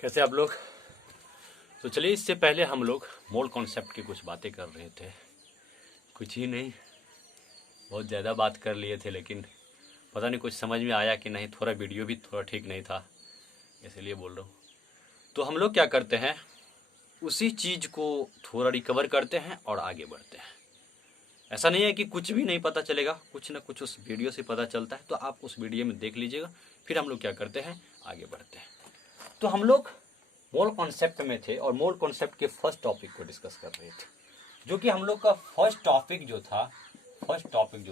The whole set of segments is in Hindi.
कैसे आप लोग। तो चलिए, इससे पहले हम लोग मोल कॉन्सेप्ट की कुछ बातें कर रहे थे। कुछ ही नहीं, बहुत ज़्यादा बात कर लिए थे, लेकिन पता नहीं कुछ समझ में आया कि नहीं। थोड़ा वीडियो भी थोड़ा ठीक नहीं था, इसलिए बोल रहा हूँ। तो हम लोग क्या करते हैं, उसी चीज़ को थोड़ा रिकवर करते हैं और आगे बढ़ते हैं। ऐसा नहीं है कि कुछ भी नहीं पता चलेगा, कुछ ना कुछ उस वीडियो से पता चलता है। तो आप उस वीडियो में देख लीजिएगा, फिर हम लोग क्या करते हैं, आगे बढ़ते हैं। तो हम लोग मोल कॉन्सेप्ट में थे और मोल कॉन्सेप्ट के फर्स्ट टॉपिक को डिस्कस कर रहे थे, जो कि हम लोग का फर्स्ट टॉपिक जो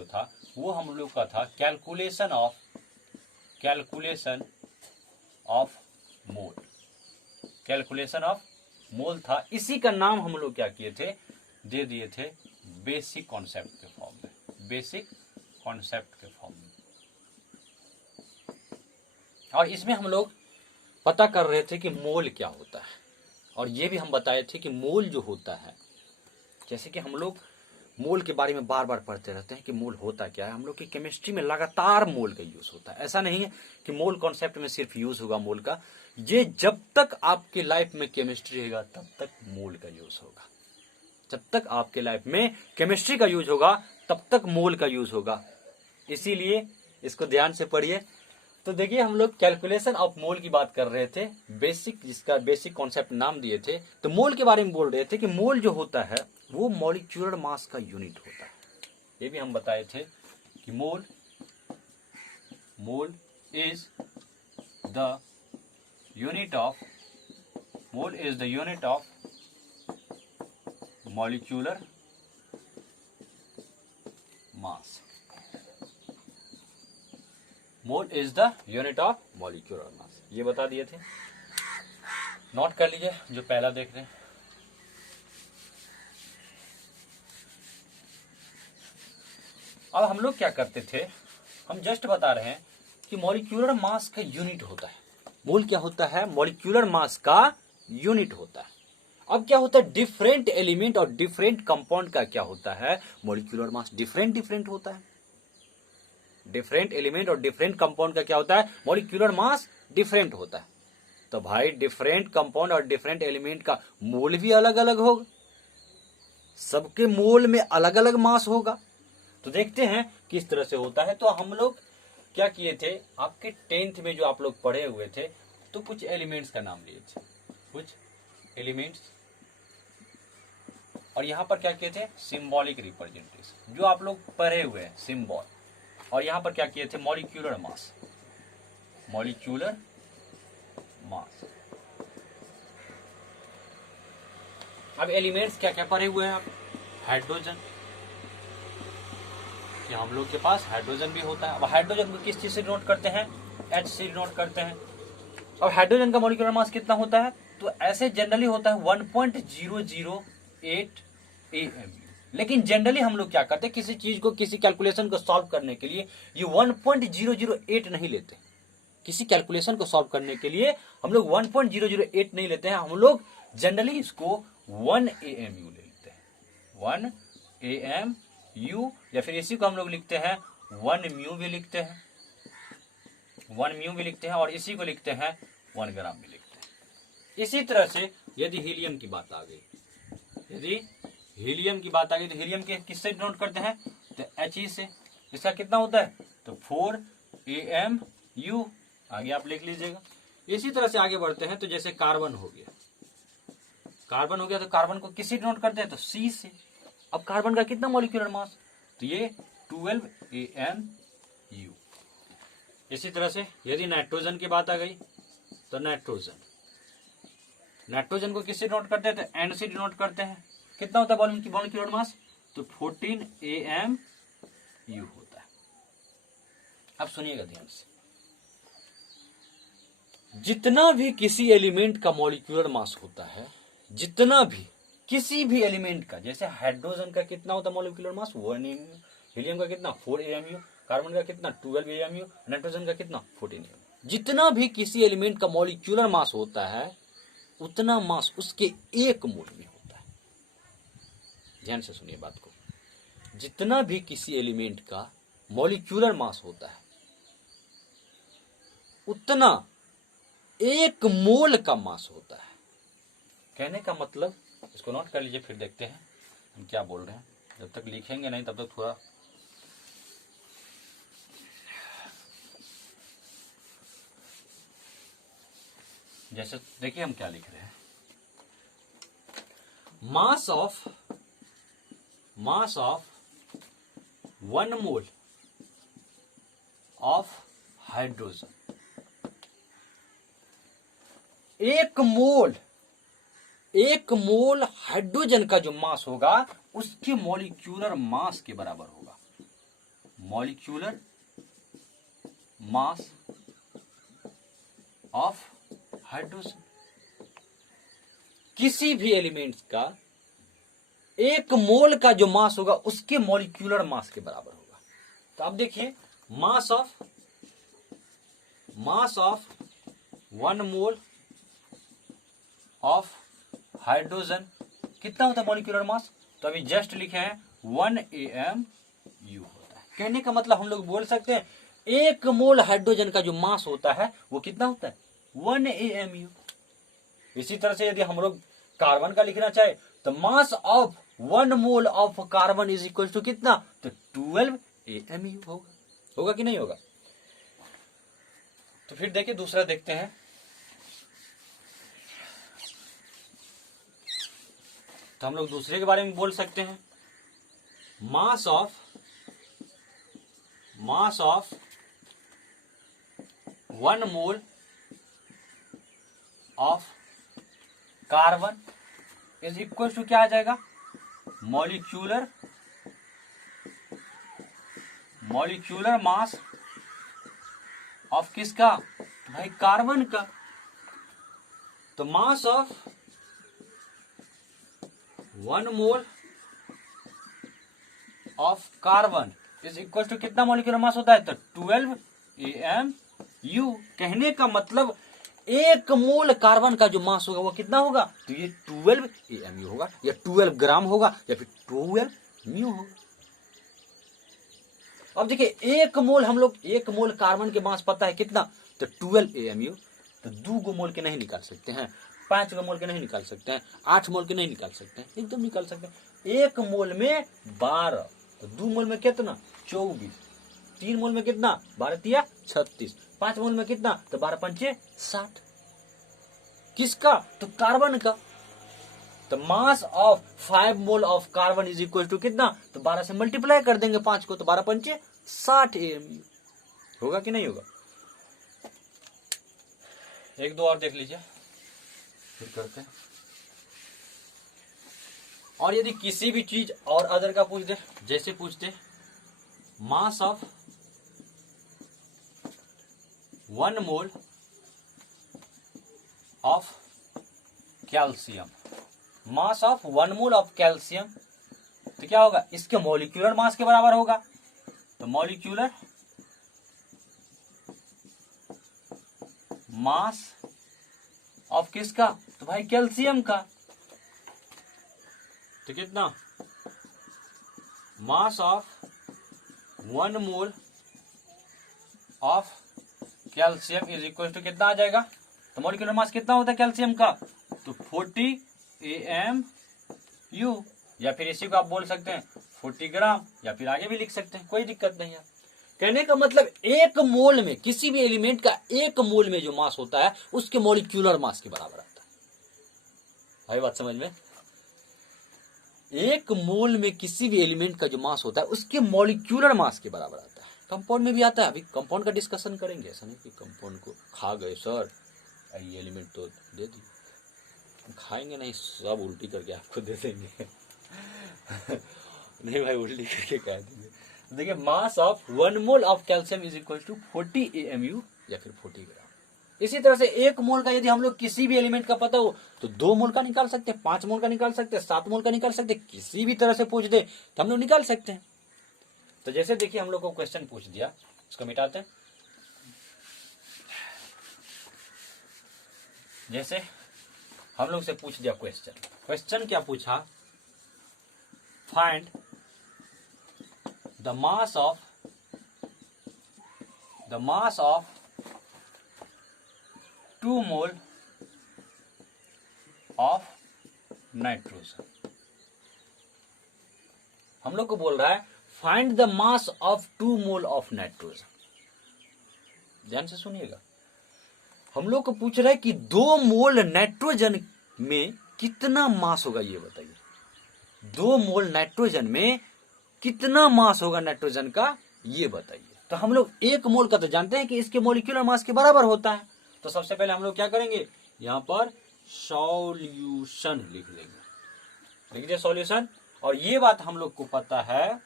था वो हम लोग का था कैलकुलेशन ऑफ मोल था। इसी का नाम हम लोग क्या किए थे, दे दिए थे बेसिक कॉन्सेप्ट के फॉर्म में। और इसमें हम लोग पता कर रहे थे कि मोल क्या होता है, और ये भी हम बताए थे कि मोल जो होता है, जैसे कि हम लोग मोल के बारे में बार बार पढ़ते रहते हैं कि मोल होता क्या है। हम लोग की केमिस्ट्री में लगातार मोल का यूज होता है। ऐसा नहीं है कि मोल कॉन्सेप्ट में सिर्फ यूज होगा मोल का। ये जब तक आपके लाइफ में केमिस्ट्री रहेगा तब तक मोल का यूज होगा। जब तक आपके लाइफ में केमिस्ट्री का यूज होगा तब तक मोल का यूज होगा। इसीलिए इसको ध्यान से पढ़िए। तो देखिए, हम लोग कैलकुलेशन ऑफ मोल की बात कर रहे थे, जिसका बेसिक कॉन्सेप्ट नाम दिए थे। तो मोल के बारे में बोल रहे थे कि मोल जो होता है वो मॉलिक्यूलर मास का यूनिट होता है। ये भी हम बताए थे कि mole is the unit of molecular mass. Mole is the unit of molecular mass, ये बता दिए थे। नोट कर लीजिए जो पहला देख रहे हैं। अब हम लोग क्या करते थे, हम जस्ट बता रहे हैं कि मॉलिक्यूलर मास का यूनिट होता है। मोल क्या होता है, मॉलिक्यूलर मास का यूनिट होता है। अब क्या होता है, डिफरेंट एलिमेंट और डिफरेंट कंपाउंड का क्या होता है, मॉलिक्यूलर मास डिफरेंट होता है। डिफरेंट एलिमेंट और डिफरेंट कंपाउंड का क्या होता है, मॉलिक्यूलर मास डिफरेंट होता है। तो भाई, डिफरेंट कंपाउंड और डिफरेंट एलिमेंट का मोल भी अलग अलग होगा, सबके मोल में अलग अलग मास होगा। तो देखते हैं किस तरह से होता है। तो हम लोग क्या किए थे, आपके 10th में जो आप लोग पढ़े हुए थे, तो कुछ एलिमेंट्स का नाम लिए थे, कुछ एलिमेंट्स। और यहां पर क्या किए थे, सिंबॉलिक रिप्रेजेंटेशन, जो आप लोग पढ़े हुए हैं, सिंबल। और यहां पर क्या किए थे, मॉलिक्यूलर मास। अब एलिमेंट्स क्या क्या पढ़े हुए हैं आप, हाइड्रोजन, कि हम लोग के पास हाइड्रोजन भी होता है। अब हाइड्रोजन को किस चीज से डिनोट करते हैं, H से डिनोट करते हैं। अब हाइड्रोजन का मॉलिक्यूलर मास कितना होता है, तो ऐसे जनरली होता है 1.008 AMU। लेकिन जनरली हम लोग क्या करते हैं, किसी चीज को, किसी कैलकुलेशन को सॉल्व करने के लिए ये 1.008 नहीं लेते। किसी कैलकुलेशन को सॉल्व करने के लिए हम लोग 1.008 नहीं लेते हैं। हम लोग जनरली इसको 1 AMU लेते हैं, 1 AMU, या फिर इसी को हम लोग लिखते हैं 1 म्यू भी लिखते हैं, 1 म्यू भी लिखते हैं, और इसी को लिखते हैं 1 ग्राम भी लिखते हैं। इसी तरह से यदि हीलियम की बात आ गई, तो हीलियम के किससे डिनोट करते हैं, तो He से। इसका कितना होता है, तो 4 AMU, आगे आप लिख लीजिएगा। इसी तरह से आगे बढ़ते हैं। तो जैसे कार्बन हो गया, तो कार्बन को किससे डिनोट करते हैं, तो C से। अब कार्बन का कितना मॉलिक्यूलर मास, तो ये 12 AMU। इसी तरह से यदि नाइट्रोजन की बात आ गई, तो नाइट्रोजन को किससे डिनोट करते हैं, तो N से डिनोट करते हैं। कितना होता है मॉलिक्यूलर मास, तो 14 AMU होता है। अब सुनिएगा ध्यान से, जितना भी किसी एलिमेंट का मॉलिक्यूलर मास होता है, जितना भी किसी भी एलिमेंट का, जैसे हाइड्रोजन का कितना होता है मॉलिक्यूलर मास, 1 AMU, हीलियम का कितना 4 AMU, कार्बन का कितना 12 AMU, नाइट्रोजन का कितना 14 AMU। जितना भी किसी एलिमेंट का मॉलिक्यूलर मास होता है, उतना मास उसके एक मोल में होता है। ध्यान से सुनिए बात को, जितना भी किसी एलिमेंट का मॉलिक्यूलर मास होता है, उतना 1 मोल का मास होता है। कहने का मतलब, इसको नोट कर लीजिए, फिर देखते हैं हम क्या बोल रहे हैं। जब तक लिखेंगे नहीं तब तक थोड़ा जैसे देखिए हम क्या लिख रहे हैं। Mass of 1 mole of hydrogen, 1 mole hydrogen का जो मास होगा उसके मॉलिक्यूलर मास के बराबर होगा। मॉलिक्यूलर मास ऑफ हाइड्रोजन, किसी भी एलिमेंट्स का 1 मोल का जो मास होगा उसके मॉलिक्यूलर मास के बराबर होगा। तो अब देखिए, mass of 1 mole of hydrogen कितना होता है मॉलिक्यूलर मास? तो अभी जस्ट लिखे हैं 1 AMU होता है। कहने का मतलब हम लोग बोल सकते हैं 1 मोल हाइड्रोजन का जो मास होता है वो कितना होता है? 1 AMU। इसी तरह से यदि हम लोग कार्बन का लिखना चाहे तो mass of 1 mole of carbon is equal to कितना? तो 12 AMU होगा कि नहीं होगा? तो फिर देखिए दूसरा देखते हैं। तो हम लोग दूसरे के बारे में बोल सकते हैं। Mass of 1 mole of carbon is equal to क्या आ जाएगा? मॉलिक्यूलर मास ऑफ किसका? भाई कार्बन का। तो mass of 1 mole of carbon is equal to कितना मॉलिक्यूलर मास होता है? तो 12 AMU। कहने का मतलब 1 मोल कार्बन का जो मास होगा वो कितना होगा? तो ये 12 AMU होगा, या 12 ग्राम होगा, या फिर 12 म्यू होगा। अब देखिए 1 मोल, हम लोग 1 मोल कार्बन के मास पता है कितना? तो 12 AMU। तो 2 मोल के नहीं निकाल सकते हैं, 5 मोल के नहीं निकाल सकते हैं, 8 मोल के नहीं निकाल सकते हैं, एकदम निकाल सकते हैं। 1 मोल में 12, तो 2 मोल में कितना? 24, 3 मोल में कितना? 12 तिया 36, 5 मोल में कितना? तो 12 पंचे 60। किसका? तो कार्बन का। तो mass of 5 mole of carbon is equal to कितना? तो 12 से मल्टीप्लाई कर देंगे 5 को, तो 12 पंचे 60 AMU होगा कि नहीं होगा? एक दो और देख लीजिए, फिर करते हैं। और यदि किसी भी चीज और अदर का पूछ दे, जैसे पूछते मास of 1 mole of calcium, mass of 1 mole of calcium, तो क्या होगा? इसके मॉलिक्यूलर मास के बराबर होगा। तो मॉलिक्यूलर मास ऑफ किसका? तो भाई कैल्शियम का। तो कितना? Mass of 1 mole of calcium is equal to कितना आ जाएगा? तो मॉलिक्यूलर मास कितना होता है कैल्शियम का? तो 40 AMU, या फिर इसी को आप बोल सकते हैं 40 ग्राम, या फिर आगे भी लिख सकते हैं, कोई दिक्कत नहीं है। कहने का मतलब 1 मोल में, किसी भी एलिमेंट का 1 मोल में जो मास होता है उसके मॉलिक्यूलर मास के बराबर आता है। भाई बात समझ में? 1 मोल में किसी भी एलिमेंट का जो मास होता है उसके मॉलिक्यूलर मास के बराबर आता है। कंपाउंड में भी आता है, अभी कंपाउंड का डिस्कशन करेंगे। ऐसा नहीं कि कंपाउंड को खा गए सर, ये एलिमेंट तो दे दी, खाएंगे नहीं, सब उल्टी करके आपको दे देंगे। नहीं भाई, उल्टी करके कह देंगे। देखिए mass of 1 mole of calcium is equal to 40 AMU, या फिर 40 ग्राम। इसी तरह से 1 मोल का यदि हम लोग किसी भी एलिमेंट का पता हो तो 2 मोल का निकाल सकते हैं, 5 मोल का निकाल सकते हैं, 7 मोल का निकाल सकते हैं, किसी भी तरह से पूछ दे तो हम लोग निकाल सकते हैं। तो जैसे देखिए हम लोग को क्वेश्चन पूछ दिया, इसको मिटाते हैं। जैसे हम लोग से पूछ दिया क्वेश्चन क्या पूछा? Find the mass of 2 mole of nitrogen. हम लोग को बोल रहा है find the mass of 2 mole of nitrogen. ध्यान से सुनिएगा, हम लोग को पूछ रहा है कि 2 मोल नाइट्रोजन में कितना मास होगा, ये बताइए। 2 मोल नाइट्रोजन में कितना मास होगा नाइट्रोजन का, ये बताइए। तो हम लोग 1 मोल का तो जानते हैं कि इसके मॉलिक्यूलर मास के बराबर होता है। तो सबसे पहले हम लोग क्या करेंगे, यहां पर सॉल्यूशन लिख लेंगे। लिख दीजिए सॉल्यूशन। और ये बात हम लोग को पता है,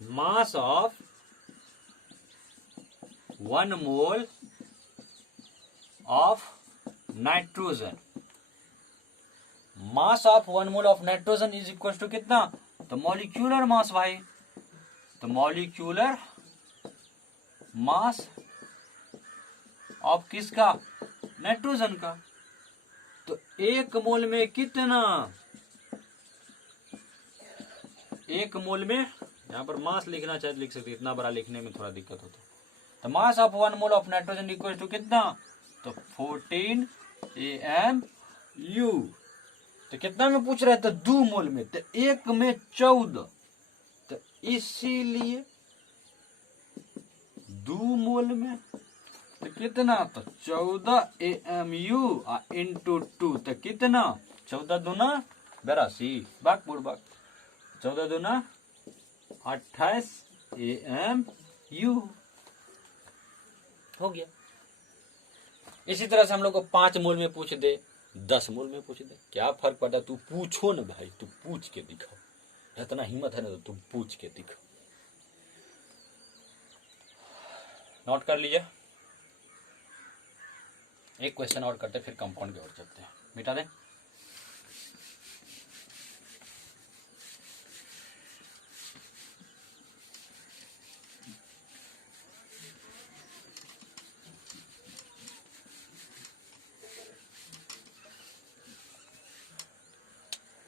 mass of 1 mole of nitrogen, mass of 1 mole of nitrogen is equal to कितना, तो मॉलिक्यूलर मास भाई। तो मॉलिक्यूलर मास ऑफ किसका, नाइट्रोजन का। तो 1 मोल में कितना, 1 मोल में, यहां पर मास लिखना चाहे लिख सकते, इतना बड़ा लिखने में थोड़ा दिक्कत होता है। तो mass of 1 mole of nitrogen equal to कितना, तो 14 AMU। तो कितना में पूछ रहे थे, 2 मोल में, तो 1 में 14, तो इसीलिए 2 मोल में तो कितना, तो 14 AMU इंटू 2, तो कितना, 14 दूना 82, बाक बुड़बाक, 14 दूना 28 AMU हो गया। इसी तरह से हम लोग को 5 मोल में पूछ दे, 10 मोल में पूछ दे, क्या फर्क पड़ता, तू पूछो ना भाई, तू पूछ के दिखाओ, इतना हिम्मत है ना तो तुम पूछ के दिखाओ। नोट कर लीजिए, एक क्वेश्चन और करते फिर कंपाउंड की ओर चलते हैं। मिटा दें,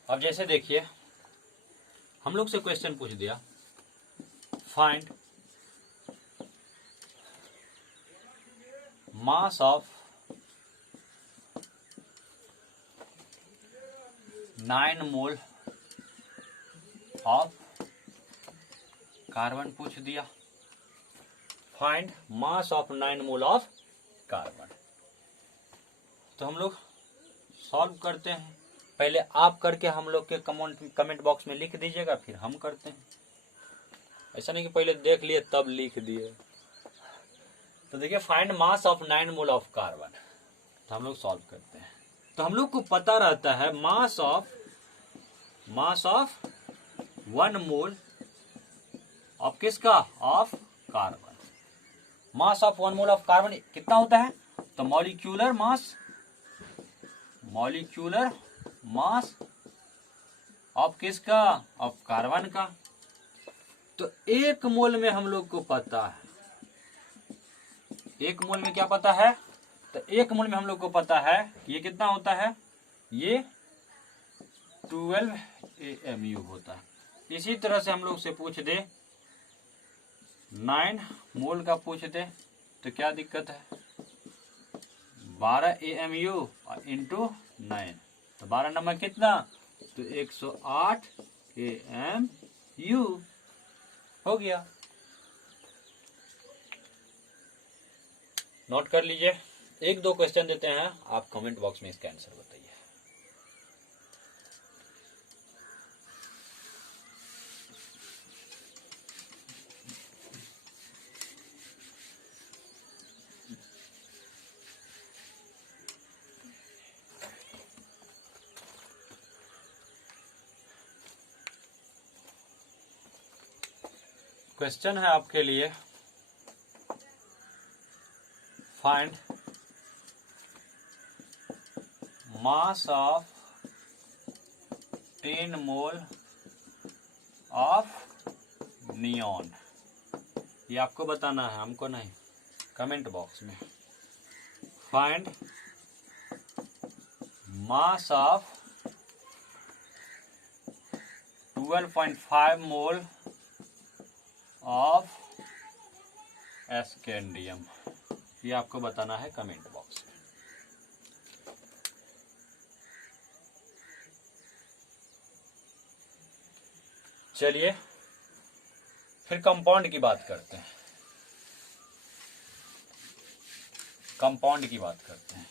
अब जैसे देखिए हम लोग से क्वेश्चन पूछ दिया, find mass of 9 mole of carbon पूछ दिया, find mass of 9 mole of carbon. तो हम लोग सॉल्व करते हैं, पहले आप करके हम लोग के कमेंट बॉक्स में लिख दीजिएगा, फिर हम करते हैं। ऐसा नहीं कि पहले देख लिए तब लिख दिए। तो देखिए, find mass of 9 mole of carbon, तो हम लोग सॉल्व करते हैं। तो हम लोग को पता रहता है मास ऑफ 1 मोल ऑफ किसका, of carbon. Mass of 1 mole of carbon कितना होता है, तो मॉलिक्यूलर मास ऑफ किसका, ऑफ कार्बन का। तो 1 मोल में हम लोग को पता है, 1 मोल में क्या पता है, तो 1 मोल में हम लोग को पता है ये कितना होता है, ये 12 AMU होता है। इसी तरह से हम लोग से पूछ दे 9 मोल का पूछ दे, तो क्या दिक्कत है, 12 AMU इंटू 9, तो 12 नंबर कितना, तो 108 AMU हो गया। नोट कर लीजिए, 1-2 क्वेश्चन देते हैं, आप कमेंट बॉक्स में इसका आंसर बताइए। क्वेश्चन है आपके लिए, find mass of 10 mole of neon. ये आपको बताना है, हमको नहीं, कमेंट बॉक्स में। Find mass of 12.5 mole of scandium, ये आपको बताना है कमेंट बॉक्स में। चलिए फिर कंपाउंड की बात करते हैं। कंपाउंड की बात करते हैं।